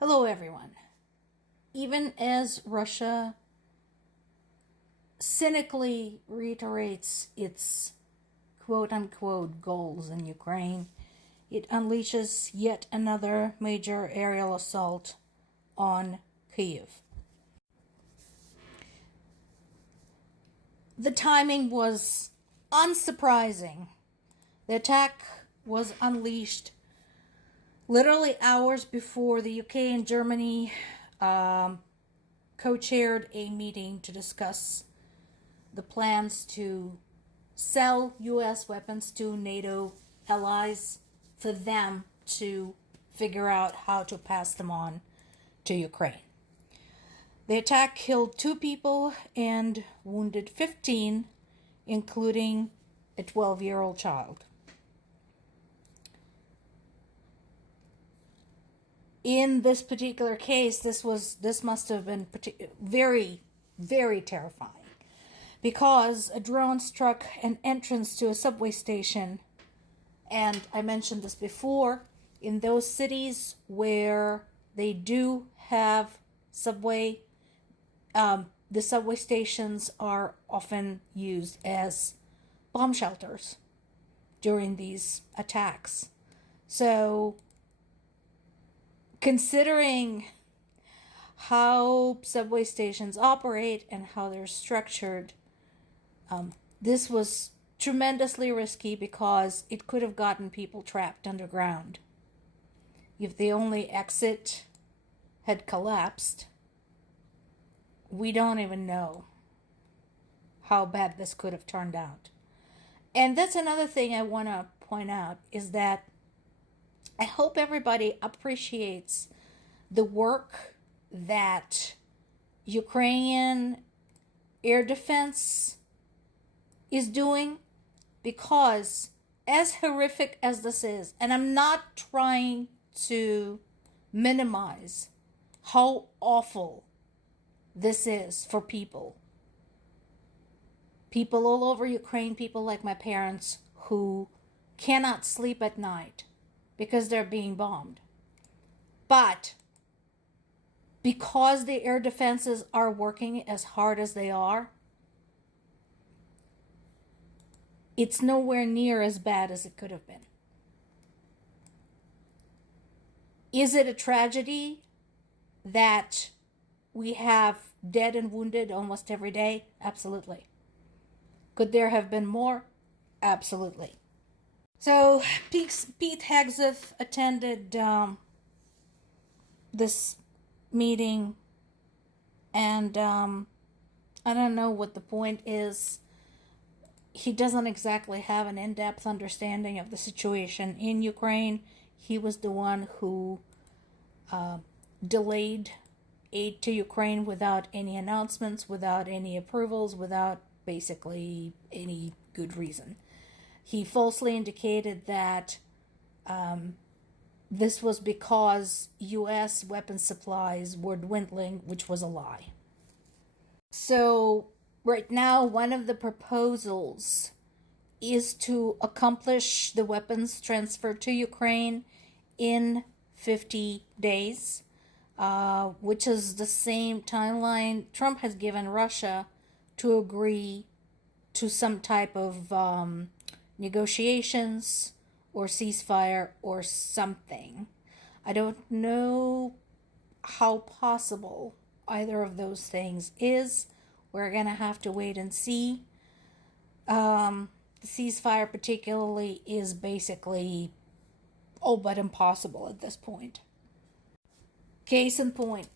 Hello, everyone. Even as Russia cynically reiterates its quote unquote goals in Ukraine, it unleashes yet another major aerial assault on Kyiv. The timing was unsurprising. The attack was unleashed literally hours before the UK and Germany co-chaired a meeting to discuss the plans to sell US weapons to NATO allies for them to figure out how to pass them on to Ukraine. The attack killed 2 people and wounded 15, including a 12-year-old child. In this particular case, this must have been very, very terrifying, because a drone struck an entrance to a subway station, and I mentioned this before, in those cities where they do have subway, the subway stations are often used as bomb shelters during these attacks. So, considering how subway stations operate and how they're structured, this was tremendously risky because it could have gotten people trapped underground. If the only exit had collapsed, we don't even know how bad this could have turned out. And that's another thing I want to point out, is that I hope everybody appreciates the work that Ukrainian air defense is doing, because as horrific as this is, and I'm not trying to minimize how awful this is for people all over Ukraine, people like my parents who cannot sleep at night because they're being bombed. But because the air defenses are working as hard as they are, it's nowhere near as bad as it could have been. Is it a tragedy that we have dead and wounded almost every day? Absolutely. Could there have been more? Absolutely. So Pete Hegseth attended this meeting, and I don't know what the point is. He doesn't exactly have an in-depth understanding of the situation in Ukraine. He was the one who delayed aid to Ukraine without any announcements, without any approvals, without basically any good reason. He falsely indicated that this was because U.S. weapons supplies were dwindling, which was a lie. So right now, one of the proposals is to accomplish the weapons transfer to Ukraine in 50 days, which is the same timeline Trump has given Russia to agree to some type of negotiations or ceasefire or something. I don't know how possible either of those things is. We're going to have to wait and see. The ceasefire particularly is basically all but impossible at this point. Case in point,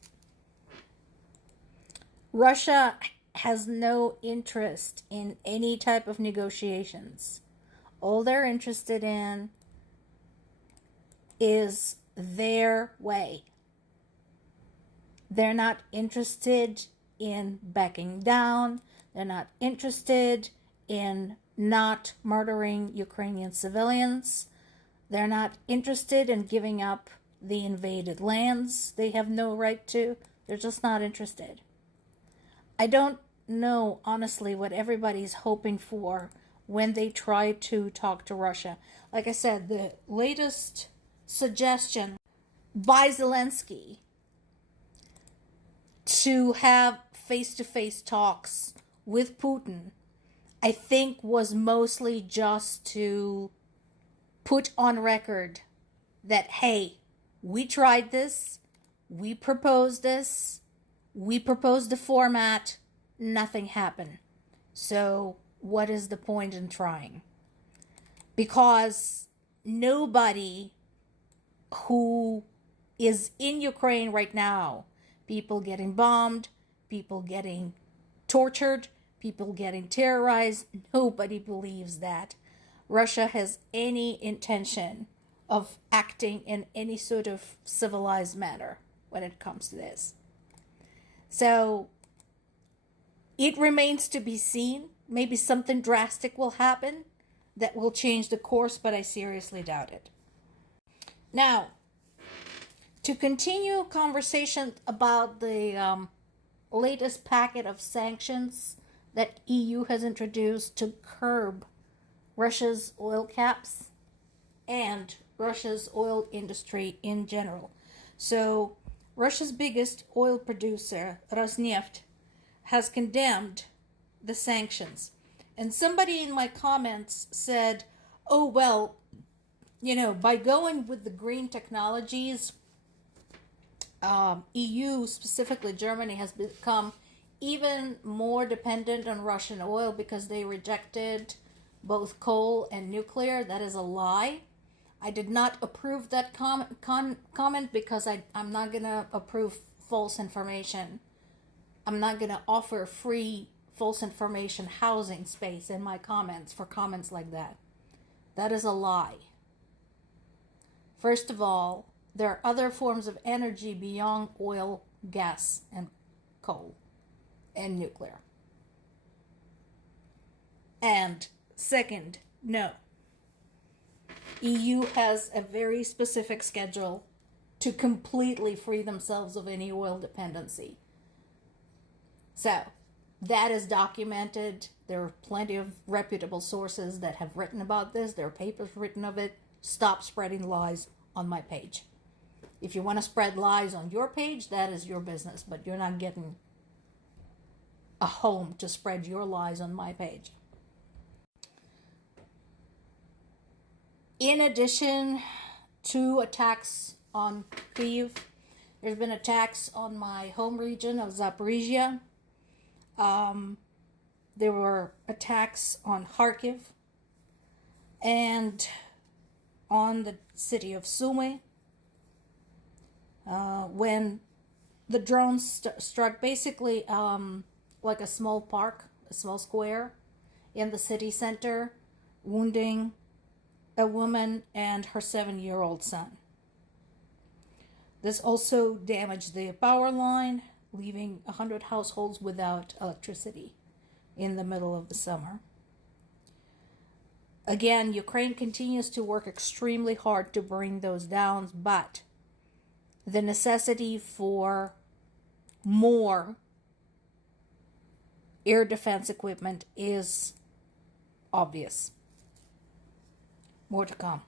Russia has no interest in any type of negotiations. All they're interested in is their way. They're not interested in backing down. They're not interested in not murdering Ukrainian civilians. They're not interested in giving up the invaded lands they have no right to. They're just not interested. I don't know, honestly, what everybody's hoping for when they try to talk to Russia. Like I said, the latest suggestion by Zelensky to have face-to-face talks with Putin, I think was mostly just to put on record that, hey, we tried this, we proposed this, we proposed the format, nothing happened. So what is the point in trying? Because nobody who is in Ukraine right now, people getting bombed, people getting tortured, people getting terrorized, nobody believes that Russia has any intention of acting in any sort of civilized manner when it comes to this. So it remains to be seen. Maybe something drastic will happen that will change the course, but I seriously doubt it. Now, to continue conversation about the latest packet of sanctions that EU has introduced to curb Russia's oil caps and Russia's oil industry in general. So, Russia's biggest oil producer, Rosneft, has condemned the sanctions. And somebody in my comments said, oh, well, by going with the green technologies, EU, specifically Germany, has become even more dependent on Russian oil because they rejected both coal and nuclear. That is a lie. I did not approve that comment because I'm not going to approve false information. I'm not going to offer free false information housing space in my comments for comments like that. That is a lie. First of all, there are other forms of energy beyond oil, gas, and coal, and nuclear. And second, no. EU has a very specific schedule to completely free themselves of any oil dependency. So, that is documented. There are plenty of reputable sources that have written about this. There are papers written of it. Stop spreading lies on my page. If you want to spread lies on your page, that is your business, but you're not getting a home to spread your lies on my page. In addition to attacks on Kyiv, there's been attacks on my home region of Zaporizhia. There were attacks on Kharkiv and on the city of Sumy. When the drones struck basically like a small park, a small square in the city center, wounding a woman and her 7-year-old son. This also damaged the power line, leaving 100 households without electricity in the middle of the summer. Again, Ukraine continues to work extremely hard to bring those down, but the necessity for more air defense equipment is obvious. More to come.